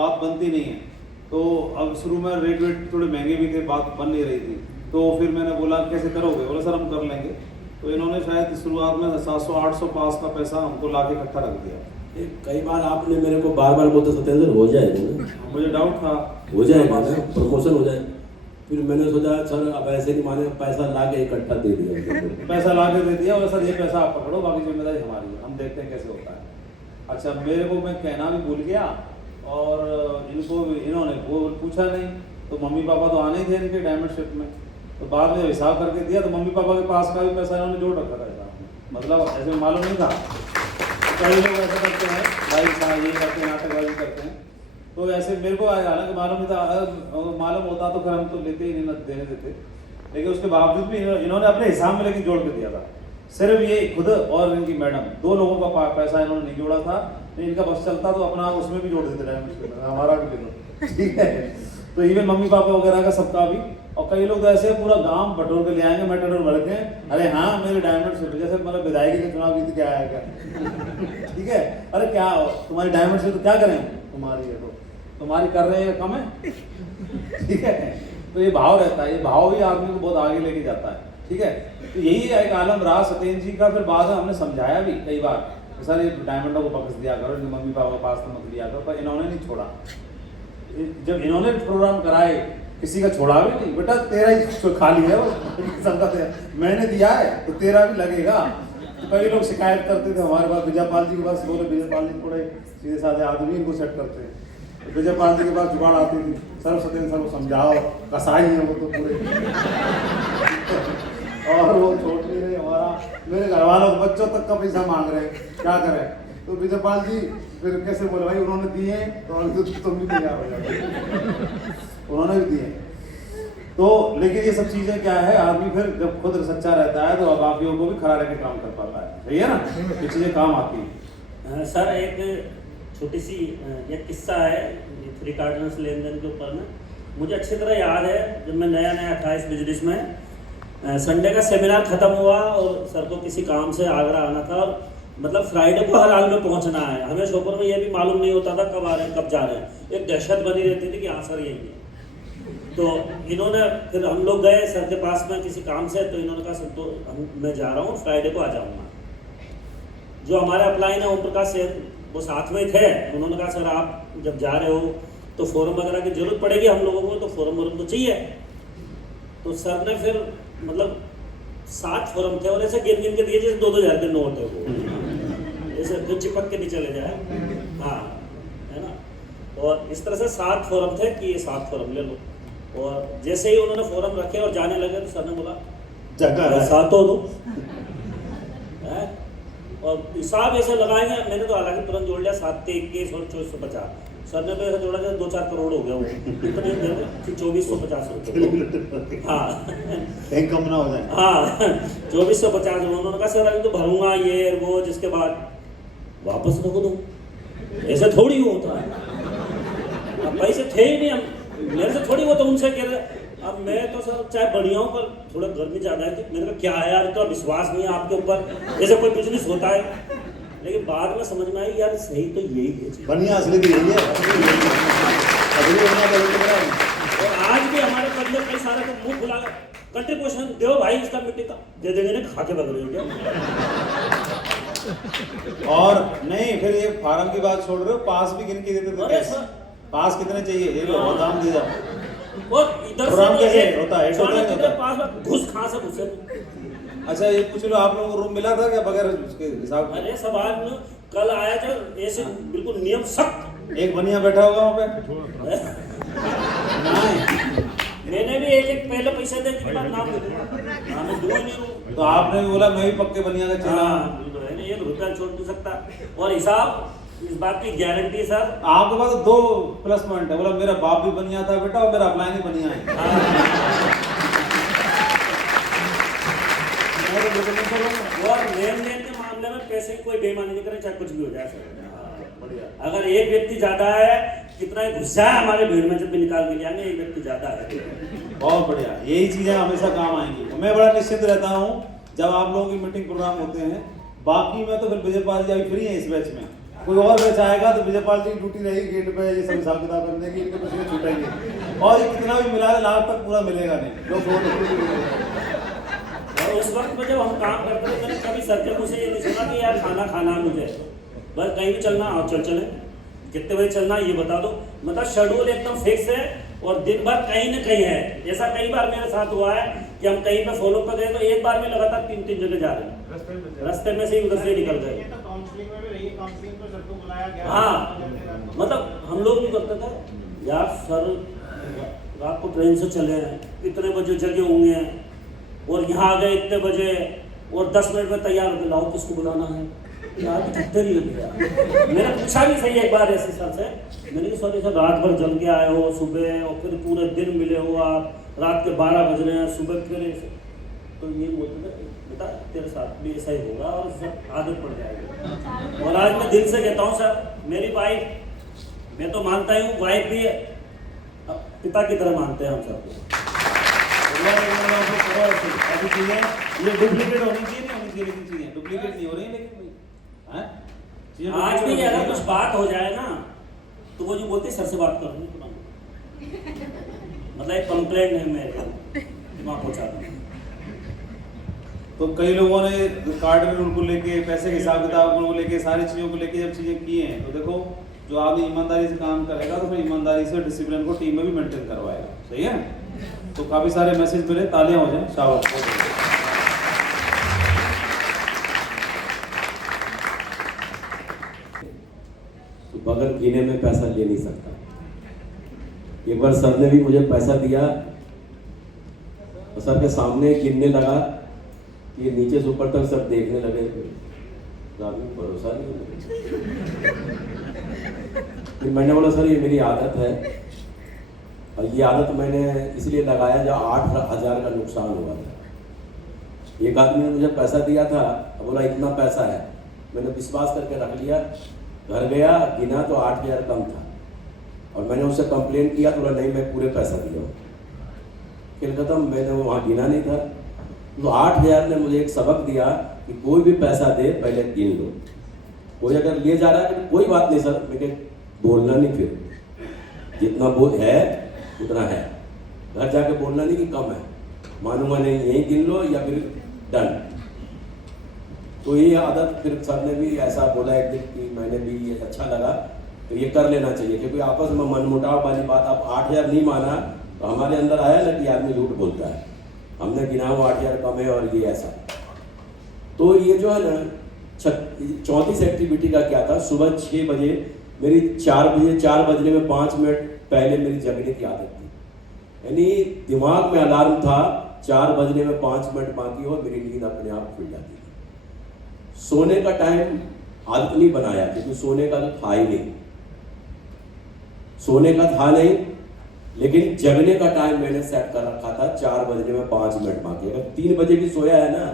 बात बनती नहीं है। तो अब शुरू में रेट वेट थोड़े महंगे भी थे, बात बन नहीं रही थी। तो फिर मैंने बोला कैसे करोगे, बोला सर हम कर लेंगे। तो इन्होंने शायद शुरुआत में 700-800 पास का पैसा हमको ला के इकट्ठा रख दिया। कई बार आपने मेरे को बार बार बोलते सत्येंद्र हो जाएगा ना, मुझे डाउट था हो जाएगा ना, प्रमोशन हो जाएगा। फिर मैंने सोचा सर अब ऐसे नहीं माने, पैसा ला के इकट्ठा दे दिया। पैसा ला के दे दिया और सर ये पैसा आप पकड़ो, बाकी जिम्मेदारी हमारी है, हम देखते हैं कैसे होता है। अच्छा, मेरे को मैं कहना भी भूल गया और इन्होंने वो पूछा नहीं। तो मम्मी पापा तो आने ही थे इनके डायमंड शिप में। तो बाद में हिसाब करके दिया तो मम्मी पापा के पास का भी पैसा इन्होंने जोड़ रखा था हिसाब में, मतलब ऐसे मालूम नहीं था। कई लोग ऐसा करते हैं, भाई साहब ये करते हैं, नाटकबाजी करते हैं। तो ऐसे मेरे को हालांकि मालूम नहीं था, मालूम होता तो फिर हम तो लेते ही नहीं, देने देते। लेकिन उसके बावजूद भी इन्होंने अपने हिसाब में लेके जोड़ के दिया था। सिर्फ ये खुद और इनकी मैडम, 2 लोगों का पैसा इन्होंने नहीं जोड़ा था। नहीं इनका बस चलता तो अपना उसमें भी जोड़ देते रहे, हमारा भी ले, ठीक है। तो इवन मम्मी पापा वगैरह का सबका भी। और कई लोग तो ऐसे पूरा गांव बटोर के ले आएंगे, मेटाडोर भर के, अरे हाँ मेरे डायमंड शिप, जैसे मतलब विधायकी के चुनाव जीत के आया क्या, ठीक है। अरे क्या तुम्हारी डायमंड शिप तो क्या करें, तुम्हारी है तो तुम्हारी कर रहे हैं कम है, ठीक है। तो ये भाव रहता है, ये भाव भी आदमी को बहुत आगे लेके जाता है, ठीक है। तो यही एक आलम रहा सत्येंद्र जी का। फिर बाद में हमने समझाया भी कई बार, सर ये डायमंडों को बख्श दिया करो, मम्मी पापा के पास तो मत दिया करो, पर इन्होंने नहीं छोड़ा। जब इन्होंने प्रोग्राम कराए किसी का छोड़ा भी नहीं, बेटा तेरा ही खाली है वो, मैंने दिया है तो तेरा भी लगेगा। तो कई लोग शिकायत करते थे हमारे पास, विजयपाल जी के पास, बोले विजयपाल जी थोड़े सीधे साधे आदमी इनको सेट करते हैं। तो विजयपाल जी के पास जुगाड़ आती थी, सर सत्येंद्र सर को समझाओ, कसाई है वो तो पूरे और वो छोड़ नहीं रहे हमारा, मेरे घर वालों बच्चों तक का पैसा मांग रहे हैं, क्या करें। तो विजयपाल जी फिर कैसे बोले, भाई उन्होंने दिए तो तुम भी तैयार हो जाओ, उन्होंने भी दिए। तो लेकिन ये सब चीजें क्या है, आदमी फिर जब खुद सच्चा रहता है तो बाकियों को भी खड़ा रह के काम कर पाता है, सही है ना, ये चीजें काम आती है। सर एक छोटी सी एक किस्सा है 3 कार्टन्स लेन देन के ऊपर में। मुझे अच्छी तरह याद है जब मैं नया 28 बिजनेस में, संडे का सेमिनार खत्म हुआ और सर को किसी काम से आगरा आना था, और मतलब फ्राइडे को हर हाल में पहुंचना है। हमें शोपर में ये भी मालूम नहीं होता था कब आ रहे हैं कब जा रहे हैं, एक दहशत बनी रहती थी कि हाँ सर यही है। तो इन्होंने फिर हम लोग गए सर के पास में किसी काम से, तो इन्होंने कहा सर तो मैं जा रहा हूँ, फ्राइडे को आ जाऊँगा। जो हमारे अपलाइन है ओम प्रकाश से वो साथ में थे, उन्होंने कहा सर आप जब जा रहे हो तो फॉर्म वगैरह की जरूरत पड़ेगी हम लोगों को, तो फॉर्म तो चाहिए। तो सर ने फिर मतलब 7 फॉर्म थे और ऐसे गिन गिन के दिए जैसे 2-2 हज़ार के नोट है वो, जैसे कुछ चिपक के नहीं चले जाए, हाँ है ना। और इस तरह से 7 फॉर्म थे कि ये 7 फॉर्म ले लो। और जैसे ही उन्होंने फॉर्म रखे और जाने लगे तो सर ने बोला जगह 7 दो और हिसाब ऐसे लगाएंगे। मैंने तो हालांकि तुरंत जोड़ लिया 7 के 21 और 2450। सर ने तो ऐसा जोड़ा जैसे 2-4 करोड़ हो गया वो, इतने देर में 2450 रुपये, हाँ कहीं कम ना हो जाए, हाँ 2450। उन्होंने कहा सर अभी तो भरूंगा ये वो, जिसके बाद वापस रखो दो, ऐसे थोड़ी होता है। अब पैसे थे ही नहीं, हम मेरे से थोड़ी, वो तो उनसे कह रहे। अब मैं तो सर चाहे बढ़िया हूँ पर थोड़ा गर्मी ज़्यादा है, तो मैंने कहा क्या है यार, तो विश्वास नहीं है आपके ऊपर, जैसे कोई बिजनेस होता है। लेकिन बाद में समझ में आई यार सही तो यही है, बढ़िया असली भी यही है। और आज भी हमारे बंदे कई सारे को मुंह खुला कंट्रीब्यूशन दो भाई इसका मिट्टी का, दे देंगे ना खा के बग रहे हो क्या। और नहीं फिर ये फार्म की बात छोड़ रहे हो, पास भी गिन के देते थे। अरे सर पास कितने चाहिए, ये लो दाम दे जाओ। और इधर प्रोग्राम से कैसे होता है, पास में घुस खा से घुसे। अच्छा ये पूछ लो, आप लोगों को रूम मिला था क्या बगैर उसके हिसाब? अरे सवाल कल आया था ऐसे बिल्कुल नियम सख्त, एक बनिया बैठा होगा वहाँ पे नहीं, मैंने भी एक पहले पैसे दे के बाद नाम दूंगा, मैं दूंगा नहीं। तो आपने भी बोला मैं भी पक्के बनिया का चेला हूं। 1 रुपया छोड़ नहीं सकता। और हिसाब इस बात की गारंटी सर, आपके पास 2 प्लस पॉइंट है, बोला मेरा बाप भी बनिया था बेटा और मेरा अपलाइन ही बनिया है। और लेन देन के मामले में पैसे की कोई बेईमानी नहीं करे, चाहे कुछ भी हो जाए सर। अगर एक व्यक्ति ज्यादा है, कितना ही गुस्सा है हमारे भीड़ में जब भी निकाल के लिया, एक व्यक्ति ज्यादा है। बहुत बढ़िया, यही चीजें हमेशा काम आएंगी। मैं बड़ा निश्चित रहता हूँ जब आप लोगों की मीटिंग प्रोग्राम होते हैं। बाकी में तो फिर विजयपाल जी अभी फ्री है इस बैच में, कोई और बेच आएगा तो विजय पाल जी की ड्यूटी रहेगी गेट पे ये सब हिसाब किताब करने की, इनके पैसे छूटेंगे और ये कितना भी मिला है लाभ तक पूरा मिलेगा नहीं लोग और उस वक्त में जब हम काम करते थे मैंने कभी सर के मुँह से ये नहीं सुना कि यार खाना खाना है मुझे, बस कहीं भी चलना आओ चले, कितने बजे चलना ये बता दो, मतलब शेड्यूल एकदम फिक्स है और दिन भर कहीं न कहीं है। ऐसा कई बार मेरे साथ हुआ है कि हम कहीं पे फॉलो पर गए तो एक बार में लगातार 3-3 जगह जा रहे हैं, रास्ते में से ही उधर से निकल गए। हाँ मतलब हम लोग भी करते थे यार सर रात को ट्रेन से चले हैं, इतने बजे जगह होंगे और यहाँ आ गए इतने बजे और 10 मिनट में तैयार हो, लाओ किसको बुलाना है यार, छुट्टे नहीं लगे। मैंने पूछा भी सही एक बार ऐसे सर से, मैंने कहा सर ऐसा रात भर जल के आए हो सुबह और फिर पूरे दिन मिले हो आप, रात के 12 बज रहे हैं सुबह फिर ऐसे, तो ये बोलते थे बेटा तेरे साथ भी ऐसा ही होगा और सब आदत पड़ जाएगी। और आज मैं दिल से कहता हूँ सर मेरी वाइफ, मैं तो मानता ही हूँ वाइफ भी है, अब पिता की तरह मानते हैं हम सबको। ऐसी चीजें ये डुप्लीकेट होनी चाहिए, नहीं होनी चाहिए, चीजें डुप्लीकेट नहीं हो रही लेकिन आज भी अगर कुछ बात हो जाए ना तो वो जो बोलते सर से बात कर मतलब एक कंप्लेंट है मेरे दिमाग को चाहता हूँ। तो कई लोगों ने कार्ड रूल को लेके, पैसे के हिसाब किताब को लेके, सारी चीज़ों को लेके जब चीज़ें की हैं तो देखो जो आदमी ईमानदारी से काम करेगा तो फिर ईमानदारी से डिसिप्लिन को टीम में भी मेंटेन करवाएगा, सही है। तो काफ़ी सारे मैसेज मिले, तालियां हो जाए, शाबाश। तो बगैर गिने में पैसा ले नहीं सकता। एक बार सर ने भी मुझे पैसा दिया और सर के सामने गिनने लगा, ये नीचे से ऊपर तक सब देखने लगे, भरोसा नहीं। फिर मैंने बोला सर ये मेरी आदत है और ये आदत मैंने इसलिए लगाया जब 8,000 का नुकसान हुआ था। एक आदमी ने मुझे पैसा दिया था, बोला इतना पैसा है, मैंने विश्वास करके रख लिया, घर गया गिना तो 8,000 कम था और मैंने उससे कंप्लेन किया तो बोला नहीं मैं पूरे पैसा दिया हूँ। फिर खत्म, मैंने वहाँ गिना नहीं था। तो 8,000 ने मुझे एक सबक दिया कि कोई भी पैसा दे पहले गिन लो। कोई अगर ले जा रहा है तो कोई बात नहीं सर, लेकिन बोलना नहीं, फिर जितना बोल है उतना है, घर जाके बोलना नहीं कि कम है, मानूंगा नहीं, यही गिन लो या फिर डन। तो ये आदत फिर सर ने भी ऐसा बोला एक दिन कि मैंने भी ये अच्छा लगा तो ये कर लेना चाहिए, क्योंकि आपस में मनमुटाव वाली बात, आप 8,000 नहीं माना तो हमारे अंदर आया ना कि आदमी झूठ बोलता है, हमने गिना हुआ 8,000 कम है और ये ऐसा। तो ये जो है ना 34 एक्टिविटी का क्या था, सुबह 6 बजे मेरी 4 बजने में 5 मिनट पहले मेरी जगने की आदत थी, यानी दिमाग में अलार्म था 4 बजने में 5 मिनट बाकी हो, मेरी नींद अपने आप खुल जाती थी। सोने का टाइम आदत नहीं बनाया क्योंकि सोने का तो था ही नहीं, सोने का था नहीं, लेकिन जगने का टाइम मैंने सेट कर रखा था 4 बजने में 5 मिनट बाकी। अगर 3 बजे भी सोया है ना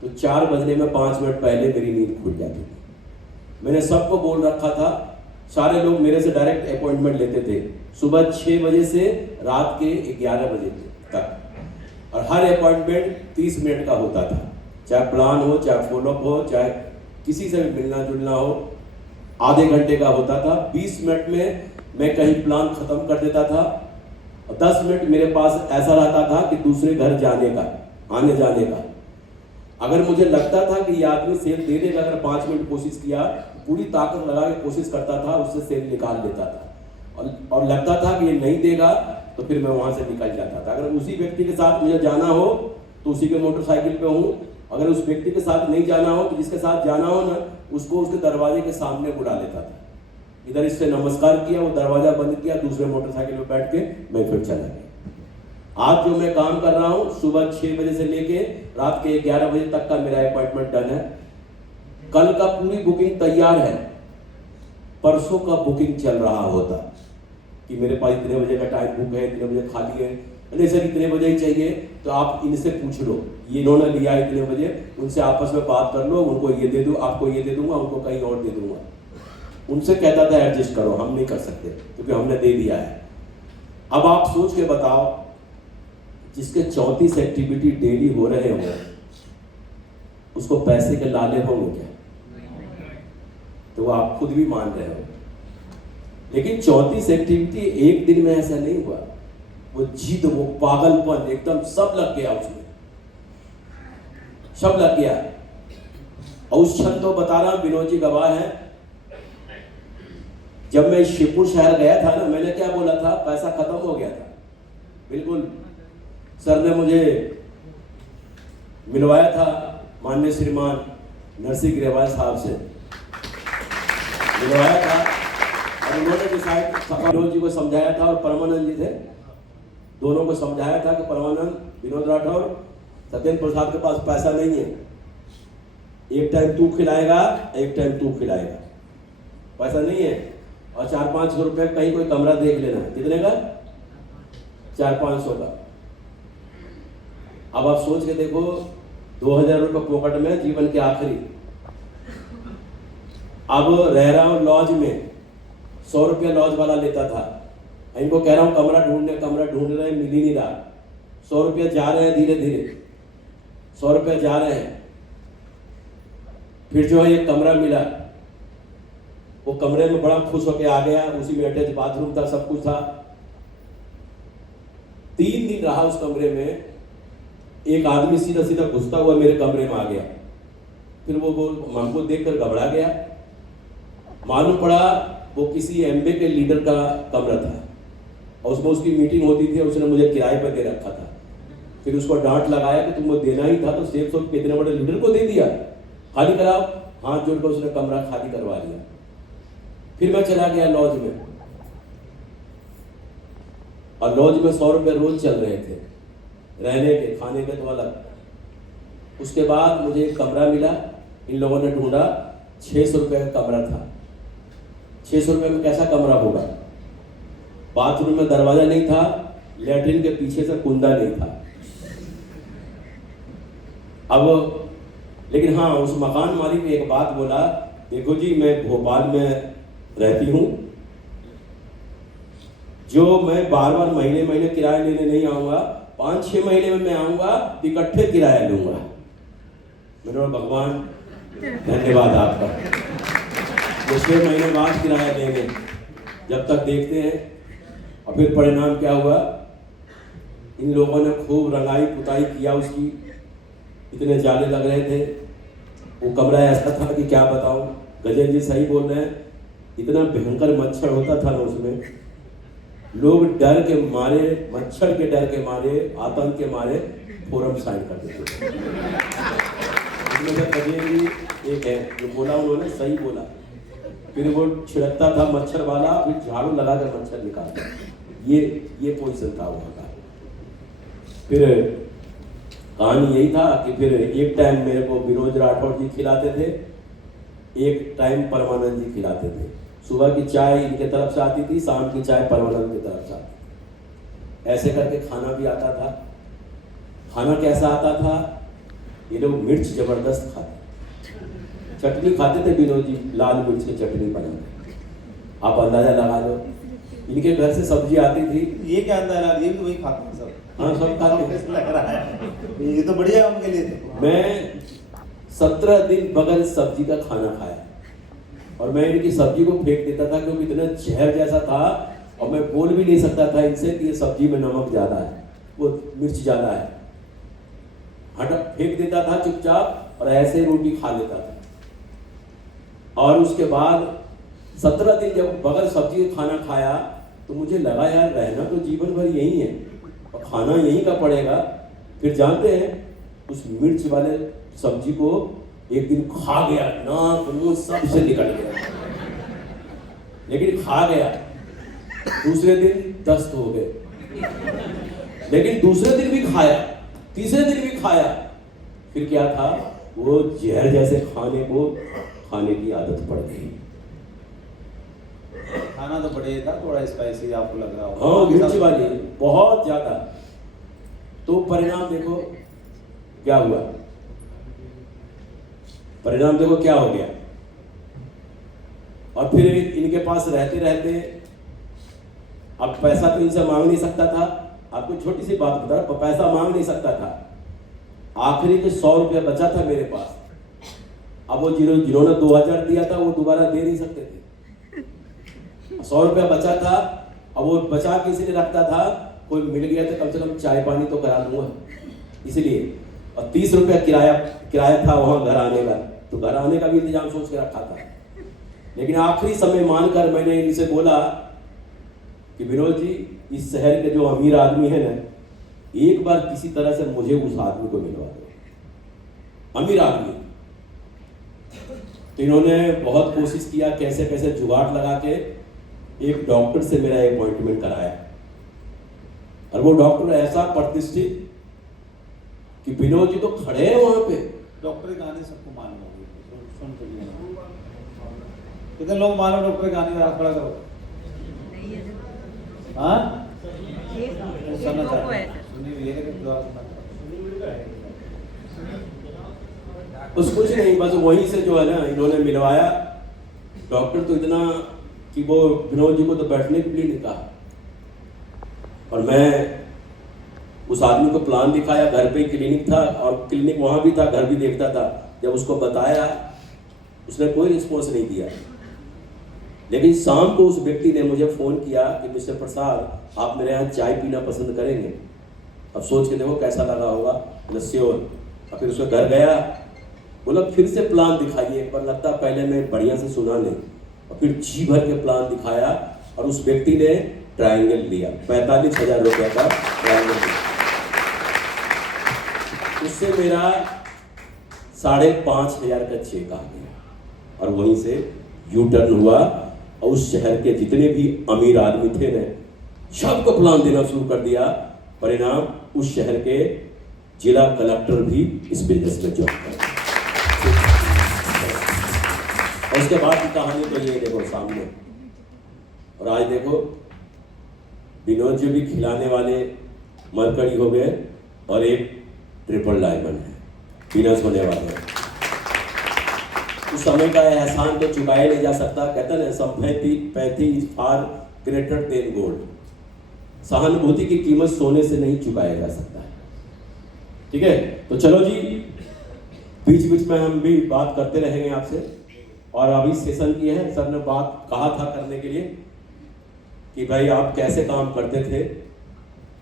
तो 4 बजने में 5 मिनट पहले मेरी नींद खुल जाती थी। मैंने सबको बोल रखा था, सारे लोग मेरे से डायरेक्ट अपॉइंटमेंट लेते थे सुबह 6 बजे से रात के 11 बजे तक, और हर अपॉइंटमेंट 30 मिनट का होता था, चाहे प्लान हो, चाहे फॉलोअप हो, चाहे किसी से भी मिलना जुलना हो, आधे घंटे का होता था। 20 मिनट में मैं कहीं प्लान खत्म कर देता था और 10 मिनट मेरे पास ऐसा रहता था कि दूसरे घर जाने का, आने जाने का। अगर मुझे लगता था कि ये आदमी सेल दे देगा, अगर 5 मिनट कोशिश किया, पूरी ताकत लगा के कोशिश करता था, उससे सेल निकाल लेता था, और लगता था कि ये नहीं देगा तो फिर मैं वहां से निकल जाता था। अगर उसी व्यक्ति के साथ मुझे जाना हो तो उसी के मोटरसाइकिल पे हूँ, अगर उस व्यक्ति के साथ नहीं जाना हो तो जिसके साथ जाना हो ना उसको उसके दरवाजे के सामने बुला लेता था, इधर इससे नमस्कार किया, वो दरवाजा बंद किया, दूसरे मोटरसाइकिल पे बैठ के मैं फिर चला गया। आज जो मैं काम कर रहा हूँ सुबह 6 बजे से लेके रात के 11 बजे तक का मेरा अपॉइंटमेंट डन है। कल का पूरी बुकिंग तैयार है, परसों का बुकिंग चल रहा होता कि मेरे पास इतने बजे का टाइम बुक है, इतने बजे खाली है, नहीं सर इतने बजे ही चाहिए, तो आप इनसे पूछ लो, ये इन्होंने लिया इतने बजे, उनसे आपस में बात कर लो, उनको ये दे दूँ, आपको ये दे दूंगा, उनको कहीं और दे दूंगा। उनसे कहता था एडजस्ट करो, हम नहीं कर सकते क्योंकि हमने दे दिया है। अब आप सोच के बताओ, जिसके 34 एक्टिविटी डेली हो रहे होंगे उसको पैसे के लाले होंगे क्या? तो वो आप खुद भी मान रहे हो। लेकिन 34 एक्टिविटी एक दिन में ऐसा नहीं हुआ। वो जिद, वो पागलपन, एकदम सब लग गया उसमें, सब लग गया। और उस क्षण तो बता रहा हूं, विनोद जी गवाह है, जब मैं शिवपुर शहर गया था ना, मैंने क्या बोला था, पैसा खत्म हो गया था बिल्कुल। सर ने मुझे मिलवाया था माननीय श्रीमान नरसिंह ग्रेवाल साहब से, मिलवाया था, और उन्होंने डिसाइड विनोद जी को समझाया था, और परमानंद जी थे, दोनों को समझाया था कि परमानंद, विनोद राठौर, सत्येंद्र प्रसाद के पास पैसा नहीं है, एक टाइम तू खिलाएगा, एक टाइम तू खिलाएगा, पैसा नहीं है, और 400-500 रुपये कहीं कोई कमरा देख लेना। कितने का? 400-500 का। अब आप सोच के देखो, 2000 रुपये पॉकेट में, जीवन के आखिरी। अब रह रहा हूं लॉज में, 100 रुपया लॉज वाला लेता था, इनको कह रहा हूं कमरा ढूंढ रहे, मिल ही नहीं रहा। 100 रुपया जा रहे हैं, धीरे धीरे 100 रुपया जा रहे हैं। फिर जो है एक कमरा मिला, वो कमरे में बड़ा खुश होकर आ गया, उसी में अटैच बाथरूम था, सब कुछ था। 3 दिन रहा उस कमरे में। एक आदमी सीधा सीधा घुसता हुआ मेरे कमरे में आ गया, फिर वो हमको देखकर घबरा गया। मालूम पड़ा वो किसी एमबे के लीडर का कमरा था, और उसमें उसकी मीटिंग होती थी, उसने मुझे किराए पर दे रखा था। फिर उसको डांट लगाया कि तुमको देना ही था तो सेफ सोच के इतने बड़े लीडर को दे दिया, खाली कराओ। हाथ जोड़कर उसने कमरा खाली करवा लिया। फिर मैं चला गया लॉज में, और लॉज में 100 रुपये रोज चल रहे थे, रहने के, खाने के तो अलग। उसके बाद मुझे एक कमरा मिला, इन लोगों ने ढूंढा, 600 रुपये का कमरा था। 600 रुपये में कैसा कमरा होगा? बाथरूम में दरवाजा नहीं था, लैट्रिन के पीछे से कुंदा नहीं था। अब लेकिन हाँ, उस मकान मालिक ने एक बात बोला, देखो जी मैं भोपाल में रहती हूँ, जो मैं बार बार महीने महीने किराया लेने नहीं आऊँगा, 5-6 महीने में मैं आऊँगा, इकट्ठे किराया लूँगा। मैंने बोला भगवान धन्यवाद आपका, वो 6 महीने बाद किराया देंगे, जब तक देखते हैं। और फिर परिणाम क्या हुआ, इन लोगों ने खूब रंगाई पुताई किया उसकी, इतने जाले लग रहे थे। वो कमरा ऐसा था कि क्या बताऊं, गजेंद्र जी सही बोल रहे हैं, इतना भयंकर मच्छर होता था ना उसमें, लोग डर के मारे, मच्छर के डर के मारे, आतंक के मारे फोरम साइन कर देते थे। इसमें से गजेंद्र जी एक है जो बोला, उन्होंने सही बोला। फिर वो छिड़कता था मच्छर वाला, फिर झाड़ू लगा कर मच्छर निकालता, ये पोजीशन था वहाँ का। फिर कहानी यही था कि फिर एक टाइम मेरे को विनोद राठौर जी खिलाते थे, एक टाइम परमानंद जी खिलाते थे। सुबह की चाय इनके तरफ से आती थी, शाम की चाय परमानंद की तरफ से आती थी। ऐसे करके खाना भी आता था। खाना कैसा आता था, ये लोग मिर्च जबरदस्त खाते, चटनी खाते थे विनोद जी, लाल मिर्च की चटनी बनाते, आप अंदाजा लगा लो। इनके घर से सब्जी आती थी। ये क्या अंदाजा, ये भी वही खाते हैं सब? हाँ सब खाते हैं। लग रहा है ये तो बढ़िया उनके लिए तो। मैं 17 दिन बगैर सब्जी का खाना खाया, और मैं इनकी सब्जी को फेंक देता था क्योंकि इतना जहर जैसा था, और मैं बोल भी नहीं सकता था इनसे कि ये सब्जी में नमक ज़्यादा है, वो मिर्च ज़्यादा है। हटा फेंक देता था चुपचाप, और ऐसे रोटी खा लेता था। और उसके बाद 17 दिन जब बगैर सब्जी का खाना खाया, तो मुझे लगा यार रहना तो जीवन भर यही है, और खाना यहीं का पड़ेगा। फिर जानते हैं, उस मिर्च वाले सब्जी को एक दिन खा गया, नाक मुंह सब से निकल गया, लेकिन खा गया। दूसरे दिन दस्त हो गए, लेकिन दूसरे दिन भी खाया, तीसरे दिन भी खाया। फिर क्या था, वो जहर जैसे खाने की आदत पड़ गई। खाना तो बढ़िया था, थोड़ा स्पाइसी आपको लग रहा होगा। हाँ मिर्च वाली बहुत ज्यादा। तो परिणाम देखो क्या हुआ, परिणाम देखो क्या हो गया। और फिर इनके पास रहते रहते, अब पैसा तो इनसे मांग नहीं सकता था। आपको छोटी सी बात बता रहा, पैसा मांग नहीं सकता था। आखिरी के 100 रुपया बचा था मेरे पास, अब वो जिन्होंने 2000 दिया था वो दोबारा दे नहीं सकते थे। 100 रुपया बचा था, अब वो बचा के इसलिए रखता था कोई मिल गया तो कम से कम चाय पानी तो करा दूंगा इसलिए। और 30 रुपया किराया था वहां घर आने का, तो घर आने का भी इंतजाम सोच के रखा था। लेकिन आखिरी समय मानकर मैंने इनसे बोला कि विनोद जी, इस शहर के जो अमीर आदमी है ना, एक बार किसी तरह से मुझे उस आदमी को मिलवा दो, अमीर आदमी। तो इन्होंने बहुत कोशिश किया, कैसे कैसे जुगाड़ लगा के एक डॉक्टर से मेरा अपॉइंटमेंट कराया। और वो डॉक्टर ऐसा प्रतिष्ठित कि विनोद जी तो खड़े हैं वहां पे। डॉक्टर की कहानी सबको मालूम होगी, सुन तो लिया। कितने लोग मालूम डॉक्टर की कहानी? हाथ खड़ा करो। हाँ, सुनना चाहते हैं, सुनिए, ये लेकिन जवाब सुनना। बस कुछ नहीं, बस वहीं से जो है ना इन्होंने मिलवाया। डॉक्टर तो इतना कि वो विनोद जी को तो बैठने के लिए नहीं कहा। और मैं उस आदमी को प्लान दिखाया, घर पे क्लिनिक था और क्लिनिक वहां भी था, घर भी देखता था। जब उसको बताया, उसने कोई रिस्पॉन्स नहीं दिया। लेकिन शाम को उस व्यक्ति ने मुझे फोन किया कि मिस्टर प्रसाद, आप मेरे यहाँ चाय पीना पसंद करेंगे? अब सोच के देखो कैसा लगा होगा। बोला श्योर। और फिर उसके घर गया, बोला फिर से प्लान दिखाइए एक बार, लगता पहले मैं बढ़िया से सुना नहीं। और फिर जी भर के प्लान दिखाया और उस व्यक्ति ने ट्रायंगल लिया, 45,000 रुपये का ट्रायंगल लिया। उससे मेरा 5,500 का चेक आ गया और वहीं से यू टर्न हुआ। और उस शहर के जितने भी अमीर आदमी थे ने सबको प्लान देना शुरू कर दिया। परिणाम, उस शहर के जिला कलेक्टर भी इस बिजनेस में जॉब कर। और उसके बाद की कहानी तो ये देखो सामने। और आज देखो विनोद जी भी खिलाने वाले मरकड़ी हो गए और एक ट्रिपल डायमंड है, विनर्स होने वाले हैं। उस समय का एहसान तो चुकाया नहीं जा सकता। कहते हैं ना, sympathy is far greater than gold. सहानुभूति की कीमत सोने से नहीं चुकाया जा सकता है। ठीक है, तो चलो जी, बीच बीच में हम भी बात करते रहेंगे आपसे। और अभी सेशन की है, सर ने बात कहा था करने के लिए कि भाई आप कैसे काम करते थे।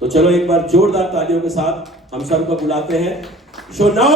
तो चलो एक बार जोरदार तालियों के साथ हम सबको बुलाते हैं। Show now.